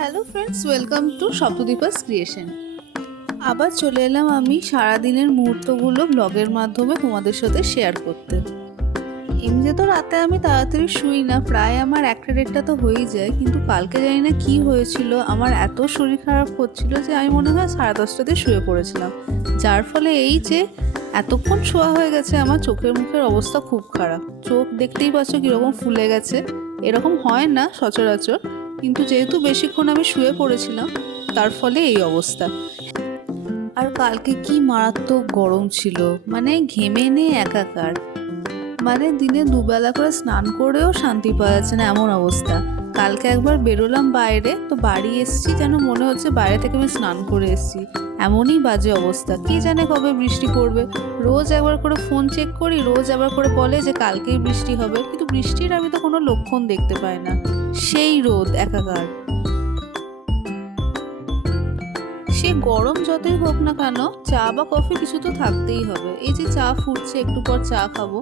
Hello friends welcome to Saptadipa's creation আবার চলে এলাম আমি সারাদিনের মুহূর্তগুলো ব্লগের মাধ্যমে তোমাদের সাথে শেয়ার করতে। এমনি তো রাতে আমি তাড়াতাড়ি শুই না, প্রায় আমার একটা ডেটটা তো হয়েই যায়, কিন্তু কালকে জানি না কী হয়েছিল, আমার এত শরীর খারাপ হচ্ছিল যে আমি মনে হয় সাড়ে দশটাতে শুয়ে পড়েছিলাম। যার ফলে এই যে এতক্ষণ শোয়া হয়ে গেছে, আমার চোখের মুখের অবস্থা খুব খারাপ। চোখ দেখতেই পাচ্ছ কীরকম ফুলে গেছে। এরকম হয় না সচরাচর। কিন্তু যেহেতু বেশিক্ষণ আমি শুয়ে পড়েছিলাম, তার ফলে এই অবস্থা। আর কালকে কি মারাত্মক গরম ছিল মানে ঘেমে নে একাকার। মানে দিনে দুবেলা করে স্নান করেও শান্তি পাওয়া যাচ্ছে না এমন অবস্থা। কালকে একবার বেরোলাম বাইরে, তো বাড়ি এসছি যেন মনে হচ্ছে বাইরে থেকে আমি স্নান করে এসছি। এমনই বাজে অবস্থা। কে জানে কবে বৃষ্টি পড়বে? রোজ একবার করে ফোন চেক করি, রোজ একবার করে বলে যে কালকেই বৃষ্টি হবে। কিন্তু বৃষ্টির আমি তো কোনো লক্ষণ দেখতে পাই না। সেই রোদ একাকার। সে গরম যতই হোক না কেন, চা বা কফি কিছু তো থাকতেই হবে। এই যে চা ফুটছে, একটু পর চা খাব।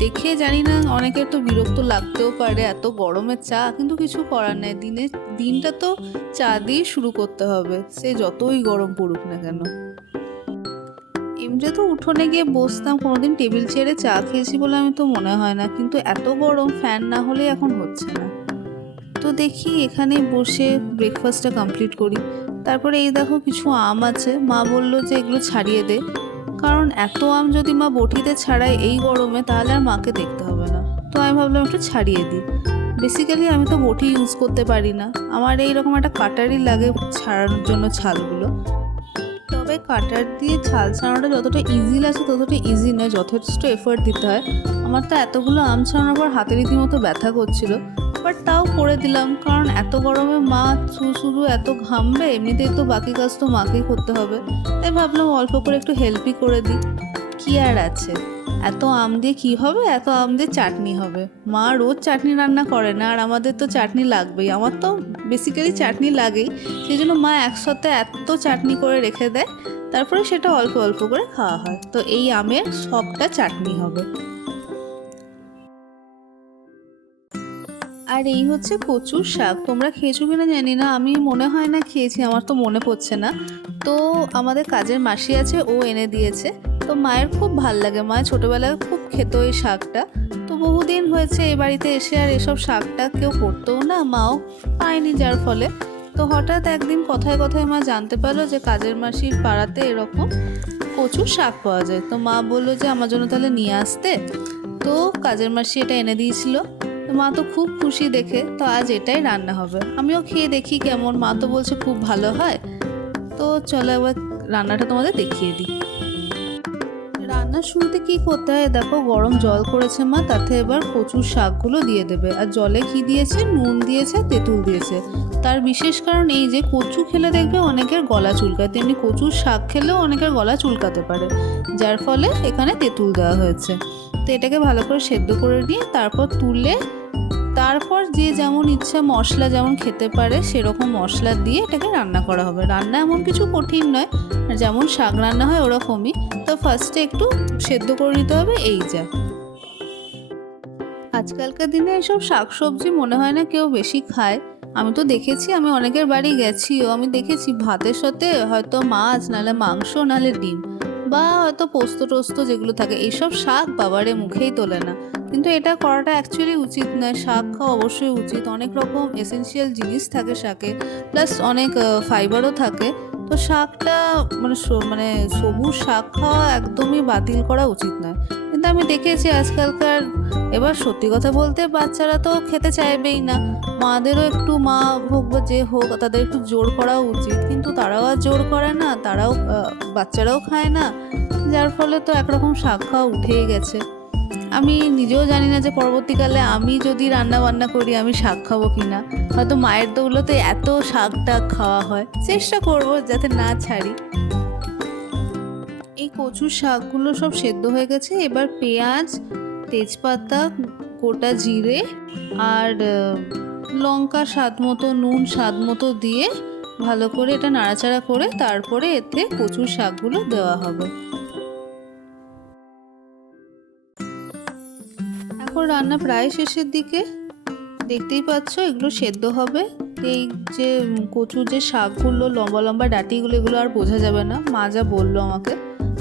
দেখে জানি না, অনেকের তো বিরক্ত লাগতেও পারে, এত গরমের চা, কিন্তু কিছু করার নেই। দিনে, দিনটা তো চা দিয়েই শুরু করতে হবে, সে যতই গরম পড়ুক না কেন। এমনি তো উঠোনে গিয়ে বসতাম, কোনোদিন টেবিল চেয়ারে চা খেয়েছি বলে আমি তো মনে হয় না, কিন্তু এত গরম ফ্যান না হলে এখন হচ্ছে না। তো দেখি এখানে বসে ব্রেকফাস্টটা কমপ্লিট করি। তারপরে এই দেখো কিছু আম আছে। মা বলল যে এগুলো ছাড়িয়ে দে। কারণ এত আম যদি মা বটিতে ছাড়ায় এই গরমে, তাহলে আর মাকে দেখতে হবে না। তো আমি ভাবলাম একটু ছাড়িয়ে দিই। বেসিক্যালি আমি তো বটি ইউজ করতে পারি না। আমার এই রকম একটা কাটারই লাগে ছাড়ানোর জন্য ছালগুলো। তবে কাটার দিয়ে ছাল ছাড়ানোটা যতটা ইজি লাগে ততটা ইজি নয়। যথেষ্ট এফোর্ট দিতে হয়। আমার তো এতগুলো আম ছাড়ানোর পর হাতে রীতিমতো ব্যথা করছিল। বাট তাও করে দিলাম, কারণ এত গরমে মা শুধু এত ঘামবে, এমনিতেই তো বাকি কাজ তো মাকেই করতে হবে। তাই ভাবলাম অল্প করে একটু হেল্পই করে দিই। কি আর আছে? এত আম দিয়ে কী হবে? এত আম দিয়ে চাটনি হবে। মা রোজ চাটনি রান্না করে না, আর আমাদের তো চাটনি লাগবেই। আমার তো বেসিক্যালি চাটনি লাগেই। সেই জন্য মা একসাথে এত চাটনি করে রেখে দেয়, তারপরে সেটা অল্প অল্প করে খাওয়া হয়। তো এই আমের সবটা চাটনি হবে। আর এই হচ্ছে কচুর শাক। তোমরা খেয়েছো কিনা জানি না, আমি মনে হয় না খেয়েছি, আমার তো মনে পড়ছে না। তো আমাদের কাজের মাসি আছে, ও এনে দিয়েছে। তো মায়ের খুব ভালো লাগে মায়ের ছোটোবেলায় খুব খেত এই শাকটা। তো বহুদিন হয়েছে এই বাড়িতে এসে আর এসব শাকটা কেউ করতেও না, মাও পায়নি যার ফলে। তো হঠাৎ একদিন কথায় কথায় মা জানতে পারল যে কাজের মাসির পাড়াতে এরকম কচুর শাক পাওয়া যায়। তো মা বলল যে, আমার জন্য তাহলে নিয়ে আসতে। তো কাজের মাসি এটা এনে দিয়েছিল। মা তো খুব খুশি দেখে, তো আজ এটাই রান্না হবে। আমিও খেয়ে দেখি কেমন। মা তো বলছে খুব ভালো হয়। তো চলো এবার রান্নাটা তোমাদের দেখিয়ে দিই। রান্নার শুরুতে কি করতে হয়? দেখো, গরম জল করেছে মা, তাতে এবার কচুর শাকগুলো দিয়ে দেবে। আর জলে কি দিয়েছে, নুন দিয়েছে, তেঁতুল দিয়েছে। তার বিশেষ কারণ এই যে, কচু খেলে দেখবে অনেকের গলা চুলকায়। তেমনি কচুর শাক খেলেও অনেকের গলা চুলকাতে পারে। যার ফলে এখানে তেঁতুল দেওয়া হয়েছে। তো এটাকে ভালো করে সেদ্ধ করে নিয়ে তারপর তুলে তারপর যে যেমন ইচ্ছা মশলা যেমন খেতে পারে, সেরকম মশলা দিয়ে এটাকে রান্না করা হবে। রান্না এমন কিছু কঠিন নয় যেমন শাক রান্না হয় ওরকমই। তো ফার্স্টে একটু সেদ্ধ করে নিতে হবে, এই যা। আজকালকার দিনে এসব শাকসবজি মনে হয় না কেউ বেশি খায়। আমি তো দেখেছি, আমি অনেকের বাড়ি গেছিও, আমি দেখেছি ভাতের সাথে হয়তো মাছ, নাহলে মাংস, নাহলে ডিম। বা হয়তো পোস্ত টোস্ত যেগুলো থাকে, এইসব শাক বাবারে মুখেই তোলে না। কিন্তু এটা করাটা অ্যাকচুয়ালি উচিত নয়। শাক খাওয়া অবশ্যই উচিত। অনেক রকম এসেন্সিয়াল জিনিস থাকে শাকে প্লাস অনেক ফাইবারও থাকে। তো শাকটা মানে মানে সবুজ শাক খাওয়া একদমই বাতিল করা উচিত নয়। কিন্তু আমি দেখেছি আজকালকার, এবার সত্যি কথা বলতে বাচ্চারা তো খেতে চাইবেই না। মাদেরও একটু মা হোক বা যে হোক, তাদের একটু জোর করা উচিত। কিন্তু তারাও আর জোর করে না, তারাও বাচ্চারাও খায় না। যার ফলে তো একরকম শাক খাওয়া উঠেই গেছে। আমি নিজেও জানি না যে পরবর্তীকালে আমি যদি রান্না বান্না করি, আমি শাক খাব কি না হয়তো মায়ের দৌলতে এত শাক টাক খাওয়া হয়। চেষ্টা করব যাতে না ছাড়ি। এই কচুর শাকগুলো সব সেদ্ধ হয়ে গেছে। এবার পেঁয়াজ, তেজপাতা, গোটা জিরে আর লঙ্কা স্বাদ মতো, নুন স্বাদ মতো দিয়ে ভালো করে এটা নাড়াচাড়া করে তারপরে এতে কচুর শাকগুলো দেওয়া হবে। এখন রান্না প্রায় শেষের দিকে। দেখতেই পাচ্ছ এগুলো সেদ্ধ হবে। এই যে কচুর যে শাকগুলো, লম্বা লম্বা ডাটিগুলো, এগুলো আর বোঝা যাবে না। মা যা বলল আমাকে।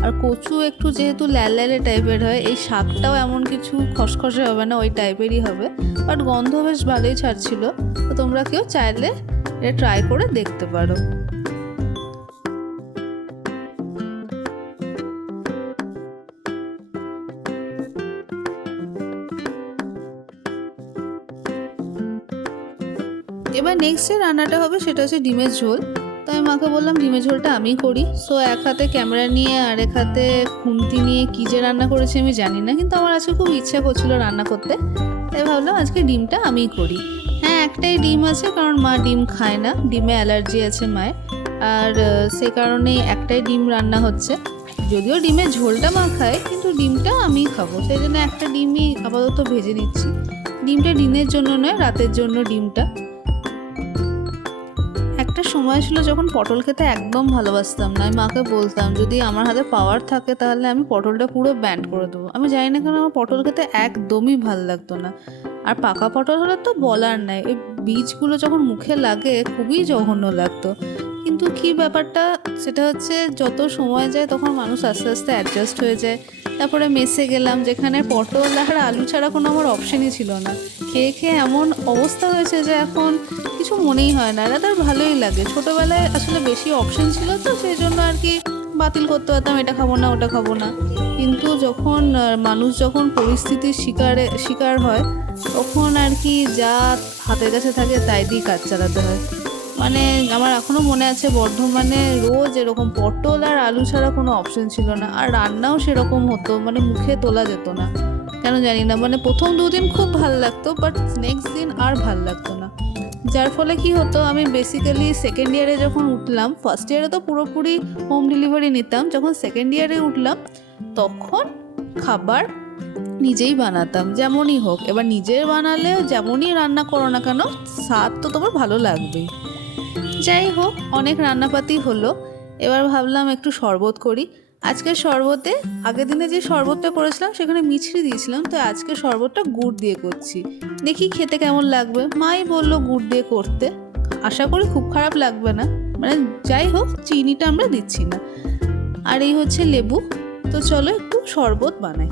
আর কচু একটু যেহেতু ল্যাল ল্যালে টাইপের হয়, এই শাকটাও এমন কিছু খসখসে হবে না, ওই টাইপেরই হবে। বাট গন্ধ বেশ ভালোই ছাড়ছিল। তো তোমরা কেউ চাইলে এটা ট্রাই করে দেখতে পারো। এবার নেক্সট যে রান্নাটা হবে সেটা হচ্ছে ডিমের ঝোল। তো আমি মাকে বললাম ডিমের ঝোলটা আমি করি। সো এক হাতে ক্যামেরা নিয়ে আর এক হাতে খুন্তি নিয়ে কী যে রান্না করেছি আমি জানি না, কিন্তু আমার আজকে খুব ইচ্ছা করছিল রান্না করতে। তাই ভাবলাম আজকে ডিমটা আমিই করি। হ্যাঁ একটাই ডিম আছে, কারণ মা ডিম খায় না, ডিমে অ্যালার্জি আছে মায়ের। আর সে কারণেই একটাই ডিম রান্না হচ্ছে। যদিও ডিমের ঝোলটা মা খায়, কিন্তু ডিমটা আমিই খাব। সেই জন্য একটা ডিমই আপাতত ভেজে নিচ্ছি। ডিমটা দিনের জন্য নয়, রাতের জন্য ডিমটা। একটা সময় ছিল যখন পটল খেতে একদম ভালোবাসতাম না। আমি মাকে বলতাম, যদি আমার হাতে পাওয়ার থাকে তাহলে আমি পটলটা পুরো ব্যান্ড করে দেবো। আমি জানি না কেন আমার পটল খেতে একদমই ভালো লাগতো না। আর পাকা পটল হলে তো বলার নাই। ওই বীজগুলো যখন মুখে লাগে খুবই জঘন্য লাগতো। কিন্তু কি ব্যাপারটা? সেটা হচ্ছে যত সময় যায় তখন মানুষ আস্তে আস্তে অ্যাডজাস্ট হয়ে যায়। তারপরে মেসে গেলাম, যেখানে পটল আর আলু ছাড়া কোনো আমার অপশনই ছিল না। খেয়ে খেয়ে এমন অবস্থা হয়েছে যে এখন কিছু মনেই হয় না। রাদার ভালোই লাগে। ছোটোবেলায় আসলে বেশি অপশন ছিল তো সেই জন্য আর কি বাতিল করতে পারতাম, এটা খাব না, ওটা খাব না। কিন্তু যখন মানুষ যখন পরিস্থিতির শিকারে, শিকার হয়, তখন আর কি যা হাতের কাছে থাকে তাই দিয়ে কাজ চালাতে হয়। মানে আমার এখনও মনে আছে, বর্ধমানে রোজ এরকম পটল আর আলু ছাড়া কোনো অপশন ছিল না। আর রান্নাও সেরকম হতো মানে মুখে তোলা যেত না। কেন জানি না মানে প্রথম দুদিন খুব ভালো লাগতো বাট নেক্সট দিন আর ভালো লাগতো না। যার ফলে কি হতো, আমি বেসিক্যালি সেকেন্ড ইয়ারে যখন উঠলাম ফার্স্ট ইয়ারে তো পুরোপুরি হোম ডেলিভারি নিতাম, যখন সেকেন্ড ইয়ারে উঠলাম, তখন খাবার নিজেই বানাতাম, যেমনই হোক। এবার নিজের বানালেও যেমনই রান্না করো না কেন, স্বাদ তো তোমার ভালো লাগবেই। যাই হোক, অনেক রান্নাপাতি হলো। এবার ভাবলাম একটু শরবত করি। আজকে শরবতে, আগের দিনে যে শরবতটা করেছিলাম, সেখানে মিছরি দিয়েছিলাম, তো আজকে শরবতটা গুড় দিয়ে করছি। দেখি খেতে কেমন লাগবে? মাই বলল গুড় দিয়ে করতে। আশা করি খুব খারাপ লাগবে না। মানে যাই হোক, চিনিটা আমরা দিচ্ছি না। আর এই হচ্ছে লেবু। তো চলো একটু শরবত বানাই।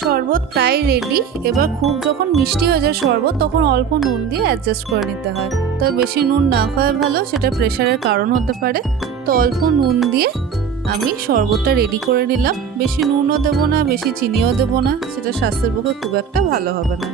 শরবত প্রায় রেডি এবার খুব যখন মিষ্টি হয়ে যায় শরবত, তখন অল্প নুন দিয়ে অ্যাডজাস্ট করে নিতে হয়। তো বেশি নুন না খাওয়া ভালো, সেটা প্রেশারের কারণ হতে পারে। তো অল্প নুন দিয়ে আমি শরবতটা রেডি করে নিলাম। বেশি নুনও দেবো না, বেশি চিনিও দেবো না, সেটা স্বাস্থ্যের পক্ষে খুব একটা ভালো হবে না।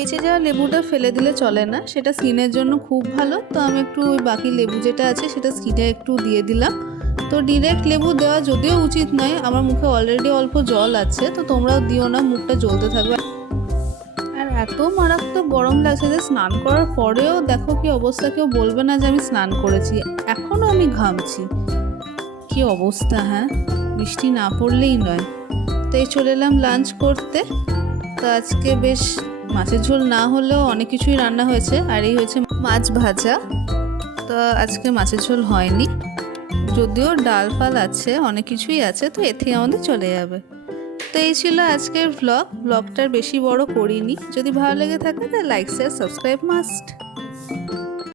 বেঁচে যাওয়া লেবুটা ফেলে দিলে চলে না, সেটা স্কিনের জন্য খুব ভালো। তো আমি একটু ওই বাকি লেবু যেটা আছে, সেটা স্কিনে একটু দিয়ে দিলাম। তো ডিরেক্ট লেবু দেওয়া যদিও উচিত নয়, আমার মুখে অলরেডি অল্প জল আছে, তো তোমরাও দিও না, মুখটা জ্বলতে থাকবে। আর এত মারাত্মক গরম লাগছে যে স্নান করার পরেও দেখো কি অবস্থা, কেউ বলবে না যে আমি স্নান করেছি এখনও আমি ঘামছি। কি অবস্থা হ্যাঁ? বৃষ্টি না পড়লেই নয়। তো এই চলে এলাম লাঞ্চ করতে। তো আজকে বেশ মাছের ঝোল না হলেও অনেক কিছুই রান্না হয়েছে, আর এই হয়েছে মাছ ভাজা। তো আজকে মাছের ঝোল হয়নি। যদিও ডাল ফাল আছে, অনেক কিছুই আছে, তো এ থেকে আমাদের চলে যাবে। তো এই ছিল আজকের ব্লগ ব্লগটার বেশি বড় করিনি। যদি ভালো লেগে থাকে তাহলে লাইক শেয়ার সাবস্ক্রাইব মাস্ট